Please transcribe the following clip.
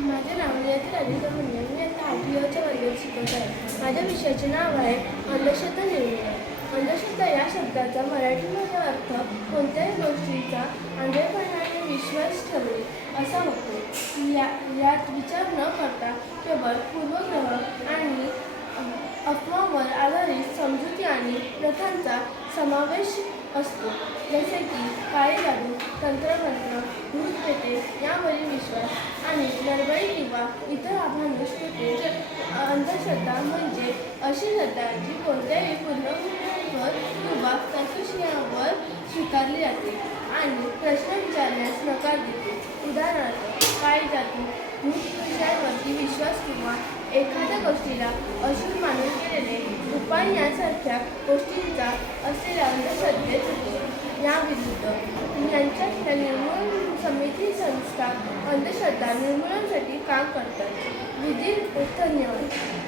माझे नाव नियती राधिका मुंडे. मी आता 8वी वर्गात शिकत आहे. माझ्या विषयाचे नाव आहे अंधश्रद्धा निर्मूलन. अंधश्रद्धा या शब्दाचा मराठीमध्ये अर्थ कोणत्याही गोष्टीचा आंधळेपणाने विश्वास ठेवणे असा होतो. यात विचार न करता केवळ पूर्वग्रह आणि अफवांवर आधारित समजुती आणि प्रथांचा समावेश असतो, जसे की काळी जादू, तंत्रमंत्र, भूतप्रेते यावरील विश्वास आणि नरबळी किंवा इतर अमानुष कृत्ये. अंधश्रद्धा म्हणजे अशी श्रद्धा जी कोणत्याही पूर्वग्रहांवर किंवा तर्कशक्तीवर स्वीकारली जाते आणि प्रश्न विचारण्यास नकार देते. उदाहरणार्थ, काळी जादू, भूतपिशाचांवरती विश्वास किंवा एखाद्या गोष्टीला अशुभ मानून केलेले उपाय यांसारख्या गोष्टींचा असलेल्या अंधश्रद्धेत होतो. याविरुद्ध यांच्यातल्या निर्मूलन समिती संस्था अंधश्रद्धा निर्मूलनासाठी काम करतात. धन्यवाद.